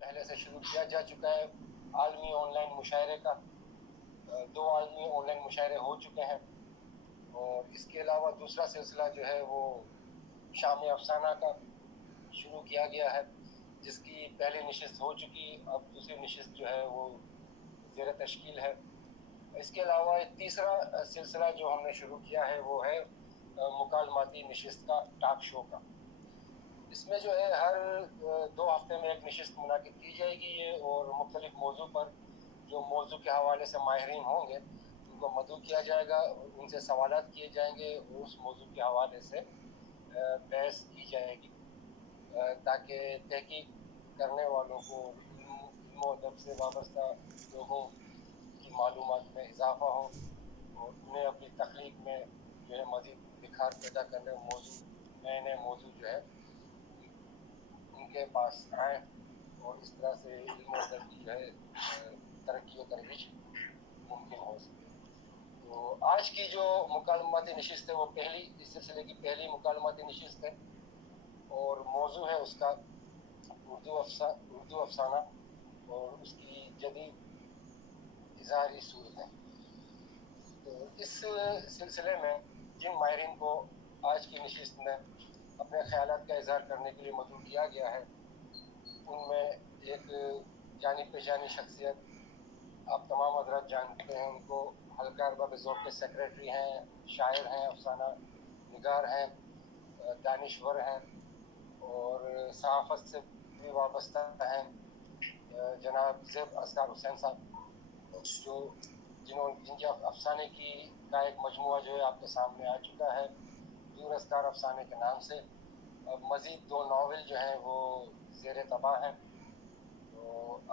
पहले से शुरू किया जा चुका है आलमी ऑनलाइन मुशायरे का। 2 आलमी ऑनलाइन मुशायरे हो चुके हैं और इसके अलावा दूसरा सिलसिला जो है वो शाम अफसाना का शुरू किया गया है, जिसकी पहली नशिस्त हो चुकी, अब दूसरी नशिस्त जो है वो ज़ेर तश्कील है। इसके अलावा एक तीसरा सिलसिला जो हमने शुरू किया है वो है मुकालमाती नशिस्त का, टॉक शो का। इसमें जो है हर 2 हफ्ते में एक नशिस्त मुनाकिद की जाएगी ये, और मुख्तलिफ मौजू पर जो मौजू के हवाले से माहिरीन होंगे उनको मदऊ किया जाएगा, उनसे सवालात किए जाएंगे और उस मौजू के हवाले से बहस की जाएगी, ताकि तहकीक करने वालों को इल्म व अदब से वाबस्ता लोगों की मालूमात में इजाफा हो और उन्हें अपनी तख्लीक में जो है मज़ीद निखार पैदा करने नए नए मौजू जो है उनके पास आए और इस तरह से इल्म व अदब की जो है तरक्की व तरोइज मुमकिन हो सके। तो आज की जो मुकालमाती नशिस्त है वो इस सिलसिले की पहली मुकालमाती नशिस्त है और मौजू है उसका उर्दू अफसाना और उसकी जदीद इज़हारी सूरतें। तो इस सिलसिले में जिन माहिरीन को आज की नशिस्त में अपने ख्यालात का इज़हार करने के लिए मदऊ किया गया है, उनमें एक जानी पहचानी शख्सियत आप तमाम हज़रात जानते हैं उनको, हल्का अरबाब ज़ौक़ के सेक्रेटरी हैं, शायर हैं, अफसाना निगार हैं, दानिश्वर हैं और सहाफ़त से भी वाबस्ता हैं, जनाब ज़ेब असगार हुसैन साहब, जिनके अफसाने का एक मजमुआ जो है आपके सामने आ चुका है दूर असगार अफसाने के नाम से। अब मज़ीद 2 नावल जो हैं वो ज़ेर तबाह हैं। तो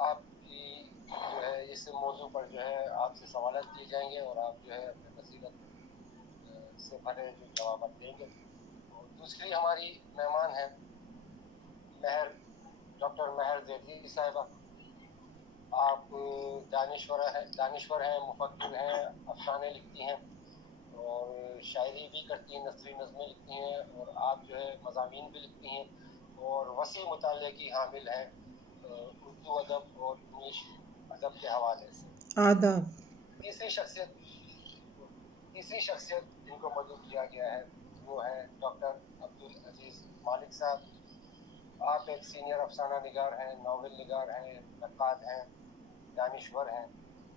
आपकी जो है इस मौजू पर जो है आपसे सवालात किए जाएंगे और आप जो है अपने बसीरत से भरे जो जवाब देंगे। और दूसरी हमारी मेहमान हैं डॉक्टर महर ज़ैदी साहिबा। आप दानिश्वर हैं, मुफक्किर हैं, अफसाने लिखती हैं और शायरी भी करती हैं, नसरी नज़में लिखती हैं और आप जो है मज़ामीन भी लिखती हैं और वसी मुताले की हामिल हैं उर्दू अदब और इंग्लिश अदब के हवाले से। आदाब। तीसरी शख्सियत जिनको मदऊ किया गया है वो है डॉक्टर अब्दुल अजीज़ मालिक साहब। आप एक सीनियर अफसाना निगार हैं, नावल निगार हैं, नक्काद हैं, दानिश्वर हैं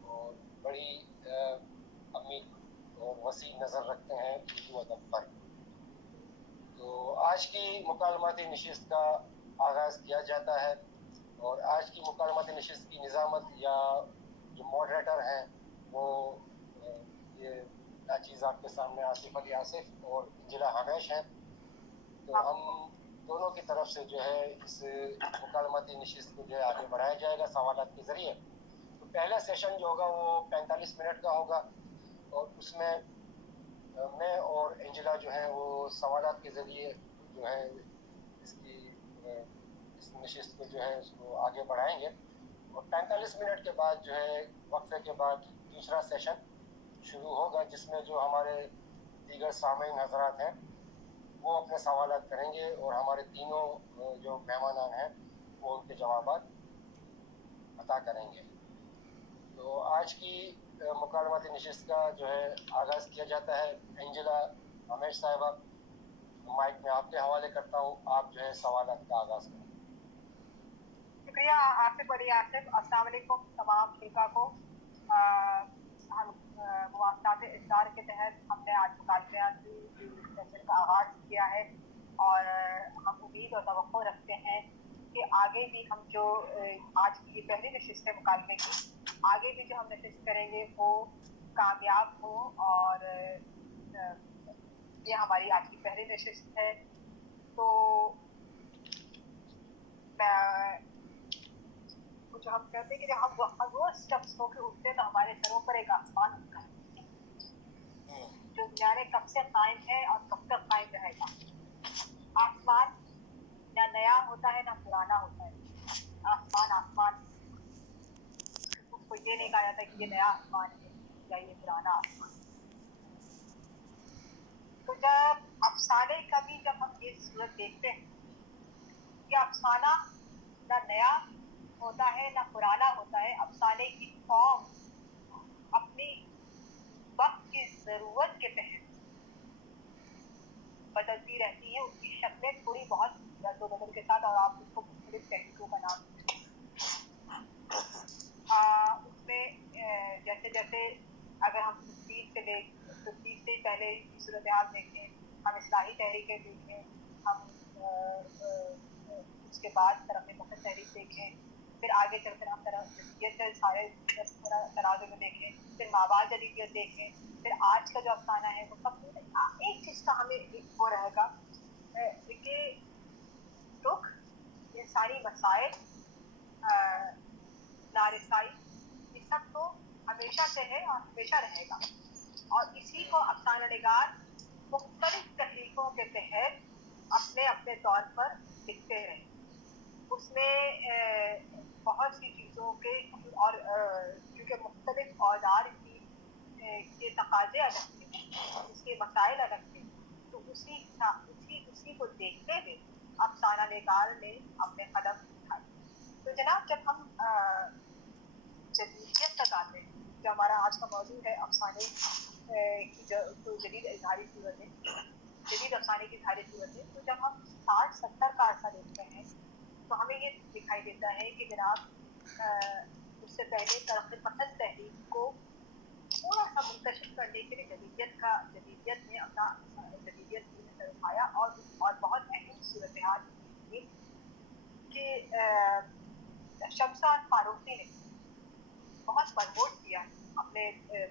और बड़ी अमीर और वसी नज़र रखते हैं उर्दू अदब पर। तो आज की मुकालमाती नशिस्त का आगाज़ किया जाता है और आज की मुकालमाती नशिस्त की निज़ामत या जो मॉडरेटर हैं वो ये नाचीज़ आपके सामने आसिफ अली आसिफ और इंजिला हमेश हैं। तो हम दोनों की तरफ से जो है इस मुकालमाती नशिस्त को जो है आगे बढ़ाया जाएगा सवालात के ज़रिए। तो पहला सेशन जो होगा वो 45 मिनट का होगा और उसमें मैं और एंजिला जो है वो सवालात के ज़रिए जो है इस नशिस्त को जो है उसको आगे बढ़ाएंगे और 45 मिनट के बाद जो है वक्फे के बाद दूसरा सेशन शुरू होगा, जिसमें जो हमारे दीगर सामीन हज़रात हैं वो अपने सवालात करेंगे और हमारे तीनों जो मेहमान हैं वो उनके जवाबात अता करेंगे। तो आज की मुकालमाती नशिस्त का जो है आगाज़ किया जाता है। एंजिला हमेश साहिबा, माइक में आपके हवाले करता हूँ, आप जो है सवालात का आगाज़ करें। शुक्रिया आसिफ अली आसिफ। अस्सलाम वालेकुम तमाम शुरा को। हम मुवाफ़क़ात इज़हार के तहत हमने आज मुकालमाती सेशन का आगाज़ किया है और हम उम्मीद और तवक्को रखते हैं कि आगे भी हम जो आज की ये पहली नशिस्त है मुकालमे की, आगे भी जो हम नशिस्त करेंगे वो कामयाब हो और ये हमारी आज की पहली नशिस्त है। तो जो हम कहते हैं कि जब हम रोज स्टेप्स होकर उठते हैं तो हमारे सरों पर एक आसमान होता है जो दुनिया कब से कायम है और कब तक कायम रहेगा। आसमान ना नया होता है ना पुराना होता है, आसमान उसको ये नहीं कहा जाता कि ये नया आसमान है या ये पुराना आसमान। तो जब अफसाने का भी जब हम ये सूरत देखते हैं कि अफसाना ना नया होता है ना पुराना होता है। अफसाने की फॉर्म अपनी वक्त की जरूरत के तहत बदलती रहती है, उसकी शक्लें थोड़ी बहुत रद्द-बदल के साथ, और आप उसको मुख्तलिफ तहरीकों का नाम उसमें जैसे जैसे अगर हम तफ्तीश से पहले की सूरत हाल देखें, हम इस्लाही तहरीकें देखें, हम उसके बाद तरक़ पसंद तहरीक देखें, फिर आगे चलकर हम जदीदियत सारे तनाज़ुर में देखें, फिर माबाद जदीदियत देखें, फिर आज का जो अफसाना है वो सब एक चीज़ का हमें वो रहेगा कि दुख, इंसानी मसाइल, नारसाई, ये सब तो हमेशा से है और हमेशा रहेगा, और इसी को अफसाना निगार मुख्तलिफ तहरीकों के तहत अपने अपने तौर पर लिखते हैं। उसमें बहुत सी चीज़ों के और क्योंकि मुख्तलिफ औजार के तकाजे अलग थे, उसके मसाइल अलग थे, तो उसी को देखते हुए अफसाना निगार ने अपने कदम उठाए। तो जनाब, जब हम जदीदियत तक आते हैं, जो हमारा आज का मौजूद है अफसाने की जो जदीद इजहारी सूरतें, जदीद अफसाने की इजहारी सूरतें, तो जब हम 60-70 का अरसा देखते हैं तो हमें ये दिखाई देता है कि जनाब उससे पहले तरक़ पसंद तहरीक को थोड़ा सा मुंतशिर करने के लिए जदीदियत ने अपना जदीदियत में सर उठाया, और बहुत अहम सूरत हाल ये कि शमशान फारूकी ने बहुत प्रमोट किया अपने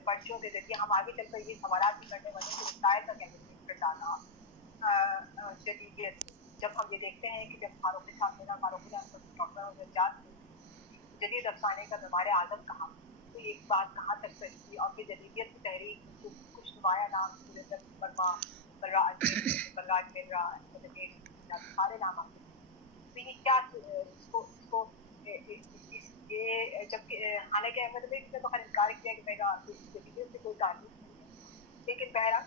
पर्चियों के जरिए। हम आगे चलकर ये सवालात भी करने वाले कि शायद का कैसे डाला जदीदियत। जब हम ये देखते हैं कि जब फारूकी डॉक्टर जदीद अफसाने का मीमार आज़म कहा, तो ये बात कहाँ तक सही थी, और फिर जदीदियत की तहरीक कुछ नुमाया नाम वर्मा, बलराज मेहरा, सारे नाम आते हैं। तो ये क्या इसको ये जबकि हालांकि अहमद ने तो खैर इनकार किया कि मेरा जदीदियत से कोई ताल्लुक नहीं है, लेकिन बहरहाल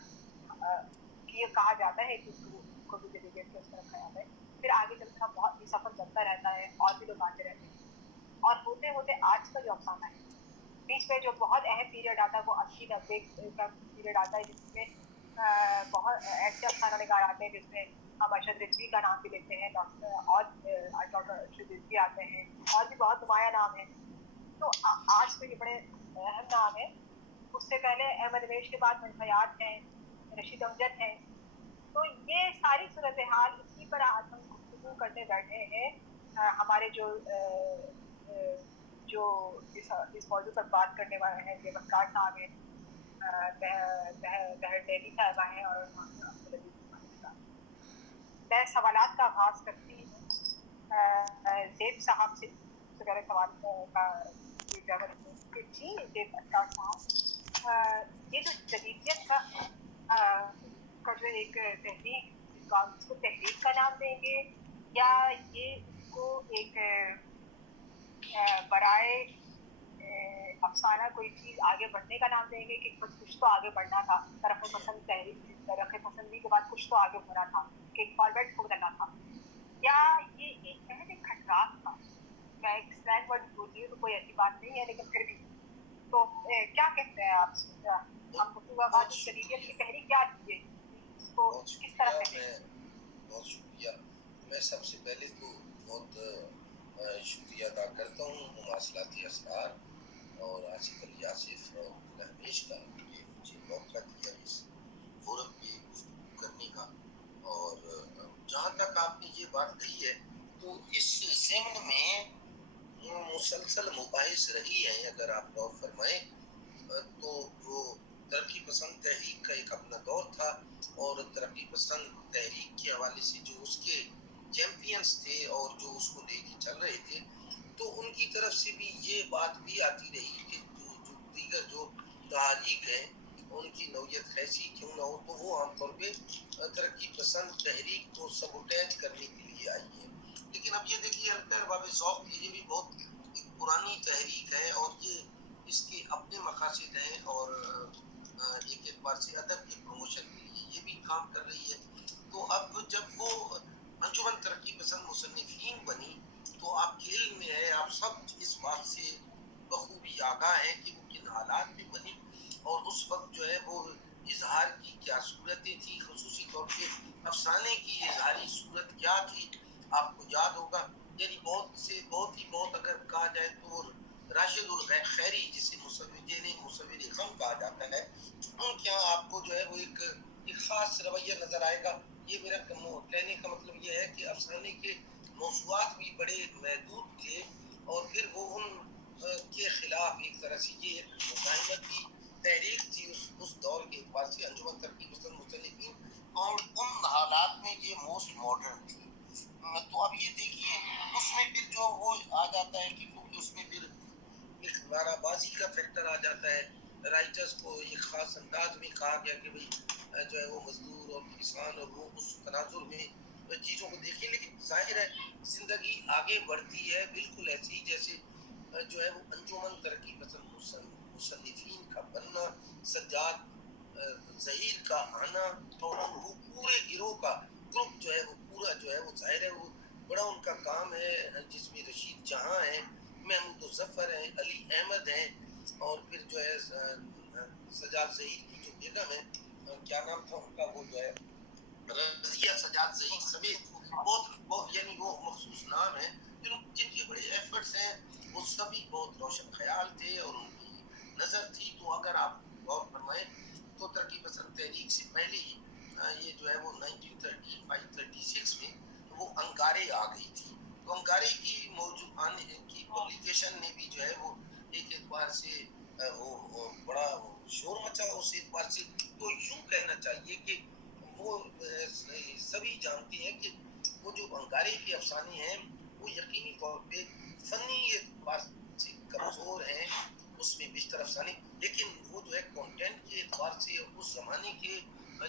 ये कहा जाता है कि उसको भी जदीदियत के उस तरफ ख्याल है। फिर आगे चलकर हम बहुत ही सफ़र चलता रहता है और भी लोग आते रहते हैं, और होते होते आज का जो अफसाना है, बीच में जो बहुत अहम पीरियड आता है वो 80-90 का पीरियड आता है, जिसमें बहुत ऐसे अफसाना निगार आते हैं जिसमें हम अरशद रिजवी का नाम भी लेते हैं, और डॉक्टर अरशद रिजवी आते हैं, और भी बहुत नुमाया नाम है। तो आज तो ये बड़े अहम नाम है। उससे पहले अहमद वेश के बाद मनफयात हैं, रशीद अमजद हैं। तो ये सारी सूरत हाल इसी पर आज हम गुफ्तगू करने बैठे हैं। हमारे जो इस मौजू पर बात करने वाले हैं, ये वक़ार साहब हैं, बहर डेली साहिबा हैं, और मैं सवालात का आगाज़ करती हूँ ज़ेब साहब से। सबसे पहले सवाल का इजाज़त जी ज़ेब वक़ार साहब, ये जो जदीदियत का जो एक तहरीक, इसको तहरीक का नाम देंगे, या ये इसको एक बराए अफसाना कोई चीज़ आगे बढ़ने का नाम देंगे कि कुछ तो आगे बढ़ना था, तरक़ पसंदी के बाद कुछ तो आगे होना था, कि एक फॉर्मेट को बदलना था, या ये एक महज एक खटराक था। मैं एक स्लैंग वर्ड बोलती हूँ तो कोई ऐसी बात नहीं है, लेकिन फिर भी तो क्या कहते हैं आप? हम जदीदियत की तहरीक क्या थी, इसको किस तरह से? बहुत शुक्रिया। मैं सबसे पहले तो बहुत शुक्रिया अदा करता हूँ मुमासलाती असरार और आसिफ अली आसिफ और हमेश का, ये मुझे मौका दिया इस फोरम पे गुफ्तगू करने का। और जहाँ तक आपने ये बात कही है, तो इस ज़िम्न में मुसलसल मुबाहिस रही है। अगर आप गौर फरमाएं तो वो तरक्की पसंद तहरीक का एक अपना दौर था, और तरक्की पसंद तहरीक के हवाले से जो उसके चैंपियंस थे और जो उसको लेके चल रहे थे, तो उनकी तरफ से भी ये बात भी आती रही कि जो दीगर जो तहरीक है उनकी नौयत कैसी क्यों ना हो, तो वो आमतौर पे तरक्की पसंद तहरीक को सबुटैज करने के लिए आई है। लेकिन अब ये देखिए अलकर बाब ज़ौक़, ये भी बहुत पुरानी तहरीक है, और ये इसके अपने मकासद हैं, और एक एतबार से अदब के प्रमोशन के लिए ये भी काम कर रही है। तो अब जब वो अंजुमन तरक्की पसंद मुसन्निफीन बनी, تو آپ کے علم میں ہے, آپ سب اس بات سے بخوبی آگاہ ہیں کہ وہ کن حالات میں بنی اور اس وقت جو ہے وہ اظہار کی کیا صورتیں تھیں, خصوصی طور پہ افسانے کی اظہاری صورت کیا تھی. آپ کو یاد ہوگا یعنی بہت اگر کہا جائے تو راشد الخیری جسے مصور غم کہا جاتا ہے, ان کے یہاں آپ کو جو ہے وہ ایک خاص رویہ نظر آئے گا. یہ میرا کہنے کا مطلب یہ ہے کہ افسانے کے موضوعات بھی بڑے محدود تھے اور پھر وہ ان کے خلاف ایک طرح سے یہ ایک مزاحمت کی تحریک تھی اس دور کے اعتبار سے. انجمن ترقی پسند مصنفین اور ان حالات میں یہ موسٹ ماڈرن تھی. تو اب یہ دیکھیے اس میں پھر جو وہ آ جاتا ہے کہ اس میں پھر ایک نعرہ بازی کا فیکٹر آ جاتا ہے. رائٹرز کو ایک خاص انداز میں کہا گیا کہ بھئی جو ہے وہ مزدور اور کسان اور وہ اس تناظر میں چیزوں کو دیکھیں, لیکن ظاہر ہے زندگی آگے بڑھتی ہے بالکل ایسی جیسے جو ہے وہ انجمن ترقی پسند مصنفین کا بننا, سجاد ظہیر کا آنا اور وہ پورے گروہ کا گروپ جو ہے وہ پورا جو ہے وہ ظاہر ہے وہ بڑا ان کا کام ہے, جس میں رشید جہاں ہیں, محمود ظفر ہیں, علی احمد ہیں اور پھر جو ہے سجاد ظہیر کی جو بیگم ہے, کیا نام تھا ان کا, وہ جو ہے رضیہ سجاد ظہیر سمیت بہت یعنی وہ مخصوص نام ہیں جن کے بڑے ایفرٹس ہیں, وہ سبھی بہت روشن خیال تھے اور ان کی نظر تھی. تو اگر آپ غور فرمائیں تو ترقی پسند تحریک سے پہلے ہی یہ جو ہے وہ 1935-36 میں وہ انگارے آ گئی تھی. تو انگارے کی موجود آنے کی پبلیکیشن نے بھی جو ہے وہ ایک اعتبار سے وہ بڑا شور مچا اس اعتبار سے. تو یوں کہنا چاہیے کہ وہ سبھی جانتے ہیں کہ وہ جو انگارے کے افسانے ہیں وہ یقینی طور پہ فنی اعتبار سے کمزور ہیں, اس میں بیشتر افسانے, لیکن وہ جو ہے کنٹینٹ کے اعتبار سے اس زمانے کے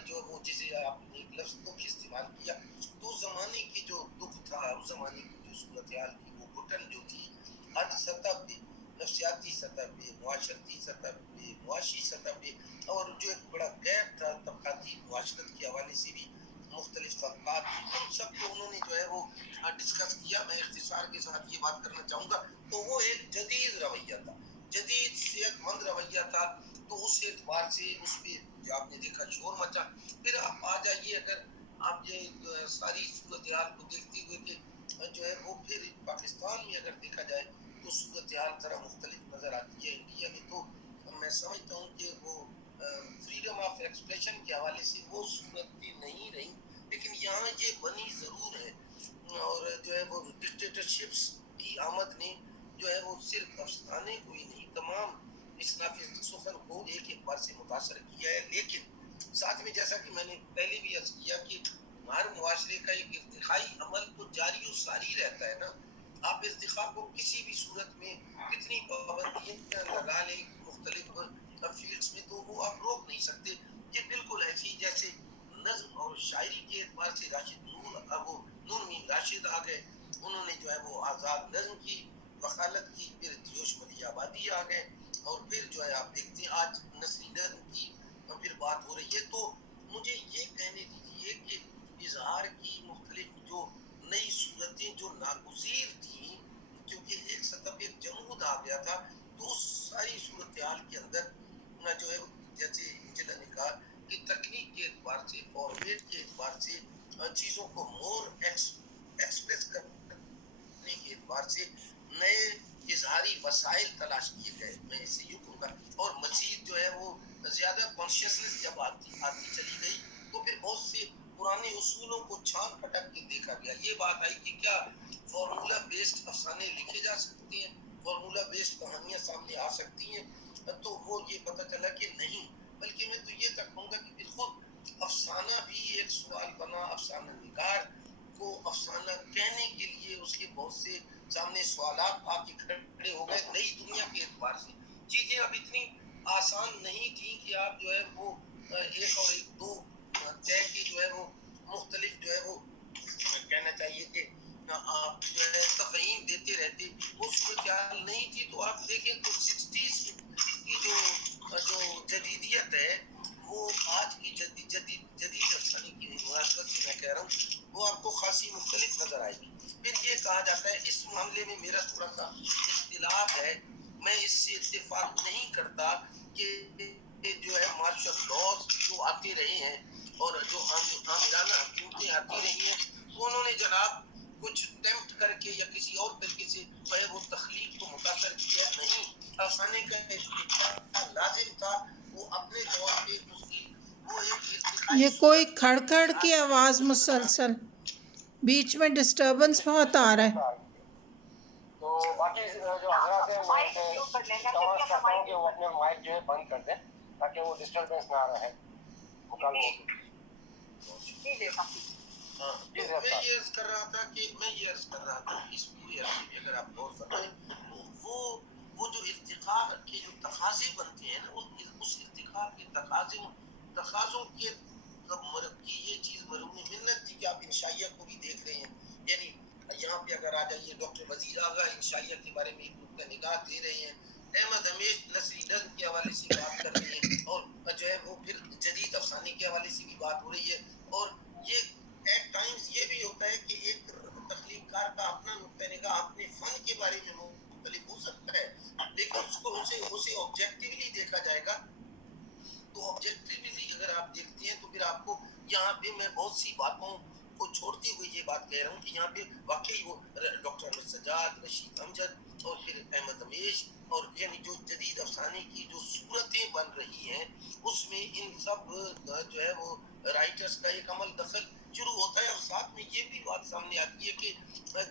جو وہ جسے آپ نے ایک لفظ دکھ استعمال کیا, تو اس زمانے کی جو دکھ تھا, اس زمانے کی جو صورتحال کی وہ گھٹن جو تھی ہر سطح پہ, نفسیاتی سطح پہ, معاشرتی سطح پہ, معاشی سطح پہ, اور جو ایک بڑا گیپ تھا طبقاتی معاشرت کے حوالے سے بھی مختلف طبقات, ان سب کو انہوں نے جو ہے وہ ڈسکس کیا. میں اختصار کے ساتھ یہ بات کرنا چاہوں گا, تو وہ ایک جدید رویہ تھا, جدید صحت مند رویہ تھا. تو اس اعتبار سے اس پہ آپ نے دیکھا شور مچا. پھر آپ آ جائیے, اگر آپ یہ ساری صورتحال کو دیکھتے ہوئے کہ جو ہے وہ پھر پاکستان میں اگر دیکھا جائے تو صورتحال ذرا مختلف نظر آتی ہے. انڈیا میں تو میں سمجھتا ہوں کہ وہ فریڈم آف ایکسپریشن کے حوالے سے وہ صورتیں نہیں رہی, لیکن یہاں یہ بنی ضرور ہے. اور جو ہے وہ ڈکٹیٹرشپس کی آمد نے جو ہے وہ صرف افسانے کو ہی نہیں تمام اصناف سخن کو ایک اعتبار سے متاثر کیا ہے. لیکن ساتھ میں جیسا کہ میں نے پہلے بھی عرض کیا کہ ہر معاشرے کا ایک ارتقائی عمل تو جاری و ساری رہتا ہے نا. آپ ارتقاء کو کسی بھی صورت میں کتنی پابندیاں لگا لیں مختلف فیلڈس میں, تو وہ آپ روک نہیں سکتے. یہ بالکل ایسی جیسے نظم اور شاعری کے اعتبار سے راشد نور مین راشد آ گئے, انہوں نے جو ہے وہ آزاد نظم کی وکالت کی. پھر جوش ملی آبادی آ گئے, اور پھر جو ہے آپ دیکھتے ہیں آج نسلی نظم کی پھر بات ہو رہی ہے. تو مجھے یہ کہنے دیجیے کہ اظہار کی مختلف جو نئی صورتیں جو ناگزیر تھیں, کیونکہ ایک سطح پہ ایک جمود آ گیا تھا, تو اس ساری صورتحال کے اندر جو ہے جیسے انجلا نے کہا کہ تکنیک کے اعتبار سے, فارمیٹ کے اعتبار سے, چیزوں کو مور ایکسپریس کرنے کے اعتبار سے نئے اظہاری وسائل تلاش کیے گئے, میں اسے یوں کہوں گا. اور مزید جو ہے وہ زیادہ کانشیسنس جب آتی چلی گئی, تو پھر بہت سے پرانے اصولوں کو چھان پٹک کے دیکھا گیا. یہ بات آئی کہ کیا فارمولا بیسڈ افسانے لکھے جا سکتے ہیں, فارمولا بیسڈ کہانیاں سامنے آ سکتی ہیں, تو وہ یہ پتہ چلا کہ نہیں. بلکہ میں تو یہ تک کہوں گا کہ پھر خود افسانہ بھی ایک سوال بنا. افسانہ نگار کو افسانہ کہنے کے لیے اس کے بہت سے سامنے سوالات آ کے کھڑے ہو گئے. نئی دنیا کے اعتبار سے چیزیں اب اتنی آسان نہیں تھیں کہ آپ جو ہے وہ ایک اور ایک دو طے کی جو ہے وہ مختلف جو ہے وہ کہنا چاہیے کہ آپ جو ہے تفہیم دیتے رہتے, وہ صورتحال نہیں تھی. تو آپ دیکھیں تو 60s کی جو جدیدیت ہے وہ آج کی جدید افسانے کی مناسبت سے میں کہہ رہا ہوں وہ آپ کو خاصی مختلف نظر آئے گی. پھر یہ کہا جاتا ہے، اس معاملے میں میرا تھوڑا سا اختلاف ہے، میں اس سے اتفاق نہیں کرتا کہ جو ہے مارشل لاز جو آتے رہے ہیں اور جو آمرانہ حکومتیں آتی رہی ہیں، انہوں نے جناب کچھ ٹیمپٹ کر کے یا کسی اور طریقے سے جو ہے وہ تخلیق کو متاثر کیا نہیں۔ افسانے کا ارتقاء لازم تھا، وہ اپنے طور پہ اس کی وہ ایک ارتقائی یہ کوئی صورت کھڑ کھڑ کی لازم آواز نظر آ رہی مسلسل، بیچ میں ڈسٹربنس بہت آ رہا ہے۔ تو باقی جو حضرات ہیں میں ان سے تماس کرتا ہوں کہ وہ اپنے مائک جو ہے بند کر دیں تاکہ وہ ڈسٹربنس نہ رہے مکالموں کی۔ ہاں، تو میں یہ عرض کر رہا تھا کہ اس پورے عرصے میں اگر آپ غور فرمائیں تو وہ جو ارتقاء کے جو تقاضے بنتے ہیں نا، اس ارتقاء کے تقاضوں کے کی یہ چیز مرہون منت تھی کہ آپ انشائیہ کو بھی دیکھ رہے ہیں، یعنی یہاں پہ اگر آ جائیے ڈاکٹر وزیر آغا انشائیہ کے بارے میں ایک نقطہ نگاہ دے رہے ہیں، احمد حمیش نثری نظم کے حوالے سے بات کر رہے ہیں، اور جو ہے وہ پھر جدید افسانے کے حوالے سے بھی بات ہو رہی ہے، اور یہ ایٹ ٹائمز یہ بھی ہوتا ہے کہ ایک تخلیق کار کا اپنا نقطہ نگاہ اپنے فن کے بارے میں مختلف ہو سکتا ہے، لیکن اسے آبجیکٹیولی دیکھا جائے گا تو آبجیکٹیولی اگر آپ دیکھتے ہیں تو پھر آپ کو یہاں پہ میں بہت سی باتوں کو چھوڑتے ہوئے یہ بات کہہ رہا ہوں کہ یہاں پہ واقعی وہ ڈاکٹر احمد سجاد، رشید امجد اور پھر احمد امیش اور یعنی جو جدید افسانے کی جو صورتیں بن رہی ہیں اس میں ان سب جو ہے وہ رائٹرز کا ایک عمل دخل شروع ہوتا ہے، اور ساتھ میں یہ بھی بات سامنے آتی ہے کہ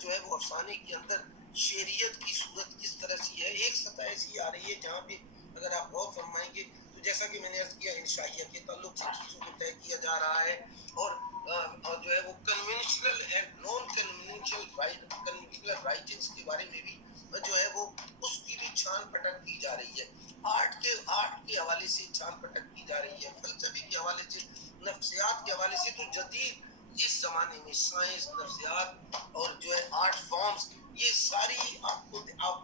جو ہے وہ افسانے کے اندر شعریت کی صورت کس طرح سے ہے۔ ایک سطح ایسی آ رہی ہے جہاں پہ اگر آپ غور فرمائیں گے تو جیسا کہ میں نے عرض کیا انشائیہ کے تعلق سے چیزوں کو طے کیا جا رہا ہے، اور جو ہے وہ conventional and non conventional writings کے بارے میں بھی جو ہے وہ اس کی بھی چھان پٹک کی جا رہی ہے، آرٹ کے حوالے سے چھان پٹک کی جا رہی ہے، فلسفے کے حوالے سے، نفسیات کے حوالے سے، تو جدید اس زمانے میں سائنس، نفسیات اور جو ہے آرٹ فارمز یہ ساری آپ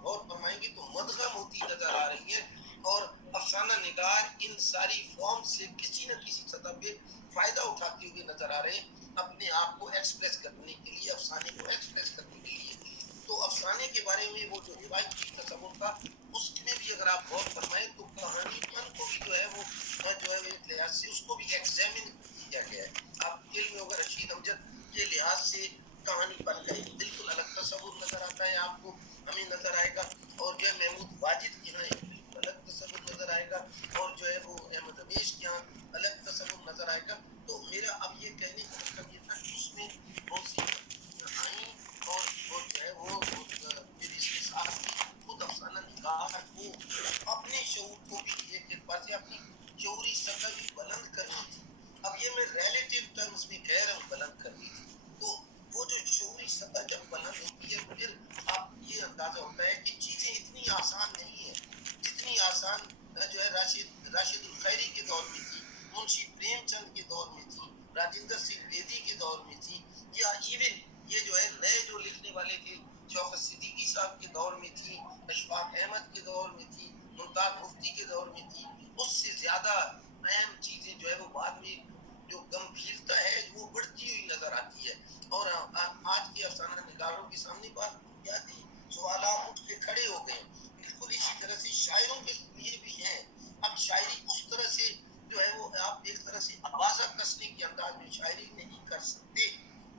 غور فرمائیں گے تو مدغم ہوتی نظر آ رہی ہیں، اور افسانہ نگار ان ساری فارم سے کسی نہ کسی سطح پہ فائدہ اٹھاتے ہوئے نظر آ رہے ہیں اپنے آپ کو ایکسپریس کرنے کے لیے، افسانے کو ایکسپریس کرنے کے لیے۔ تو افسانے کے بارے میں وہ جو روایتی تصور تھا اس میں بھی اگر آپ غور فرمائیں تو کہانی پن کو بھی جو ہے وہ ایک لحاظ سے اس کو بھی ایگزامن کیا گیا ہے۔ آپ علم ہوگا رشید امجد کے لحاظ سے کہانی پن کا ایک بالکل الگ تصور نظر آتا ہے آپ کو، ہمیں نظر آئے گا، اور جو ہے محمود واجد کی یہاں ایک بالکل الگ تصور نظر آئے گا، اور جو ہے وہ احمد امیش کے یہاں الگ تصور نظر آئے گا۔ تو میرا اب یہ کہنے کا مطلب یہ تھا کہ اس میں بہت سی آئیں، اور وہ جو ہے وہ پھر اس کے ساتھ بھی خود افسانہ نگار کو اپنے شعور کو بھی ایک اعتبار سے اپنی شعوری سطح بھی بلند کرنی تھی۔ اب یہ میں ریلیٹیو ٹرمز میں کہہ رہا ہوں بلند کرنی تھی، تو وہ جو شعوری سطح جب بلند ہوتی ہے پھر آپ یہ اندازہ ہوتا ہے کہ چیزیں اتنی آسان نہیں ہیں جتنی آسان جو ہے راشد الخیری کے دور میں تھی، منشی پریم چند کے دور میں تھی، راجندر سنگھ بیدی کے دور میں تھی، یا ایون یہ جو ہے نئے جو لکھنے والے تھے شوکت صدیقی صاحب کے دور میں تھی، اشفاق احمد کے دور میں تھی، ممتاز مفتی کے دور میں تھی۔ اس سے زیادہ اہم چیزیں جو ہے وہ بعد میں جو گمبھیرتا ہے وہ بڑھتی ہوئی نظر آتی ہے، اور آج کے افسانہ نگاروں کے سامنے بات بنیادی سوالات اٹھ کے کھڑے ہو گئے۔ بالکل اسی طرح سے شاعروں کے لیے بھی ہیں، اب شاعری اس طرح سے جو ہے وہ آپ ایک طرح سے آوازہ کسنے کے انداز میں شاعری نہیں کر سکتے،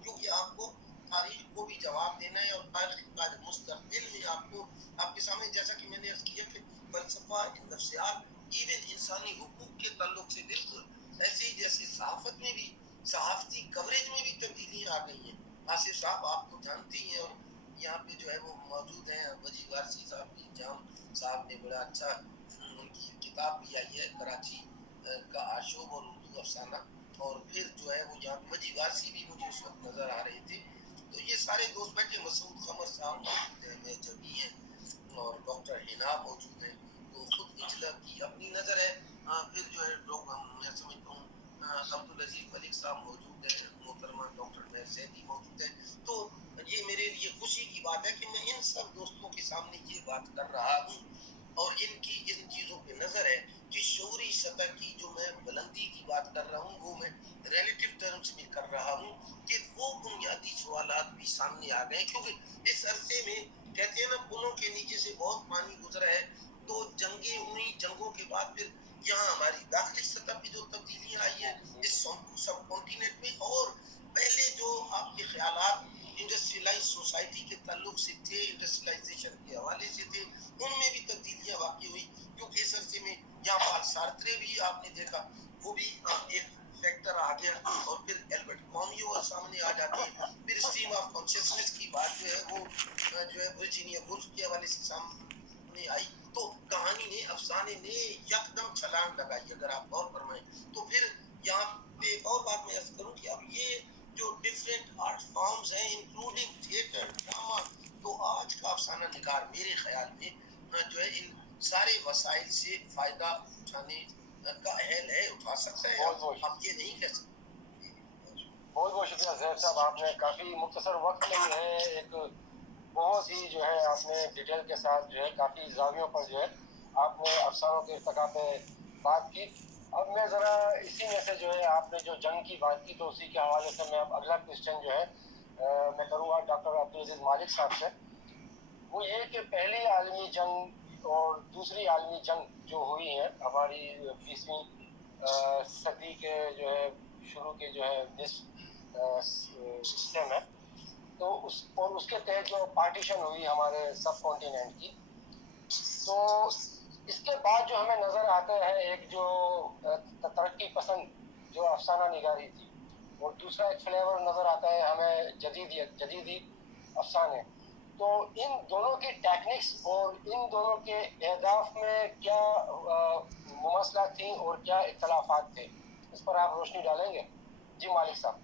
کیونکہ آپ کو تاریخ کو بھی جواب دینا ہے، اور تاریخ کا مستقبل میں آپ کو آپ کے سامنے جیسا کہ میں نے عرض کیا کہ فلسفہ، نفسیات، ایون انسانی حقوق کے تعلق سے بالکل ایسے ہی جیسے صحافت میں بھی صحافتی کوریج میں بھی تبدیلیاں آ گئی ہیں۔ آصف صاحب آپ تو جانتے ہی ہیں، اور یہاں پہ جو ہے وہ موجود ہیں وجی وارسی صاحب بھی، جام صاحب نے بڑا اچھا ان کی کتاب بھی آئی ہے کراچی کا آشوب اور اردو افسانہ، اور پھر جو ہے وہ یہاں پہ وجی وارسی بھی مجھے اس وقت نظر آ رہے تھے، تو یہ سارے دوست بیٹھے، مسعود قمر صاحب موجود ہیں، میں جبی ہیں، اور ڈاکٹر حنا موجود ہیں، تو خود اجلا کی اپنی نظر ہے، پھر جو ہے لوگ میں سمجھتا ہوں عبدالعزیز ملک صاحب موجود ہیں، محترمہ ڈاکٹر مہر زیدی موجود ہیں، تو یہ میرے لیے خوشی کی بات ہے کہ میں ان سب دوستوں کے سامنے یہ بات کر رہا ہوں، اور ان کی ان چیزوں پہ نظر ہے کہ شعوری سطح کی جو میں بلندی کی بات کر رہا ہوں وہ میں ریلیٹیو ٹرمز میں کر رہا ہوں، کہ وہ بنیادی سوال सवालात भी सामने आ गए, क्योंकि इस अरसे में कहते हैं ना पुलों के नीचे से बहुत पानी गुजरा है। तो जंगें हुई, जंगों के बाद फिर यहाँ हमारी दाखिली सतह पे जो तब्दीलियां आई है इस सब कॉन्टिनेंट में, और पहले जो आपके ख्यालात इंडस्ट्रियलाइज सोसाइटी के ताल्लुक से थे, इंडस्ट्रियलाइजेशन के हवाले से थे, उनमें भी तब्दीलियां वाकई हुई। क्योंकि इस अरसे में यहाँ पाल सार्त्रे भी आपने देखा, वो भी एक फैक्टर आ गया, और फिर एल्बर्ट कॉम्यू सामने आ जाती है। फिर स्ट्रीम ऑफ कॉन्शियसनेस की बात जो है वो जो है वर्जीनिया वुल्फ के हवाले से सामने आई। तो कहानी ने, अफसाने ने यकदम छलांग लगाई अगर आप गौर फरमाएं। तो फिर यहाँ पे एक और बात मैं अर्ज करूँ कि अब ये जो डिफरेंट आर्ट फॉर्म्स हैं इंक्लूडिंग थिएटर, ड्रामा, तो आज का अफसाना निगार मेरे ख्याल में जो है इन सारे वसाइल से फायदा उठाने का अहल है, उठा सकता है। आप ये नहीं कह सकते। बहुत बहुत शुक्रिया जैद साहब, आपने काफ़ी मुख्तसर वक्त में जो है एक बहुत ही जो है आपने डिटेल के साथ जो है काफ़ी जावियों पर जो है आपने अफसानों के इर्तिका पे बात की। अब मैं ज़रा इसी में से जो है आपने जो जंग की बात की, तो उसी के हवाले से मैं अब अगला क्वेश्चन जो है मैं करूँगा डॉक्टर अब्दुल अजीज मालिक साहब से। वो ये कि पहली आलमी जंग और दूसरी आलमी जंग जो हुई है हमारी 20वीं सदी के जो है शुरू के जो है हिस्से में, तो उसके तहत जो पार्टीशन हुई हमारे सब कॉन्टिनेंट की, तो इसके बाद जो हमें नज़र आता है एक जो तरक्की पसंद जो अफसाना निगारी थी, और दूसरा एक फ्लेवर नज़र आता है हमें जदीदी अफसाने। तो इन दोनों की टेक्निक्स और इन दोनों के अहदाफ में क्या मुमसला थी और क्या इख्तलाफात थे, इस पर आप रोशनी डालेंगे? जी मालिक साहब।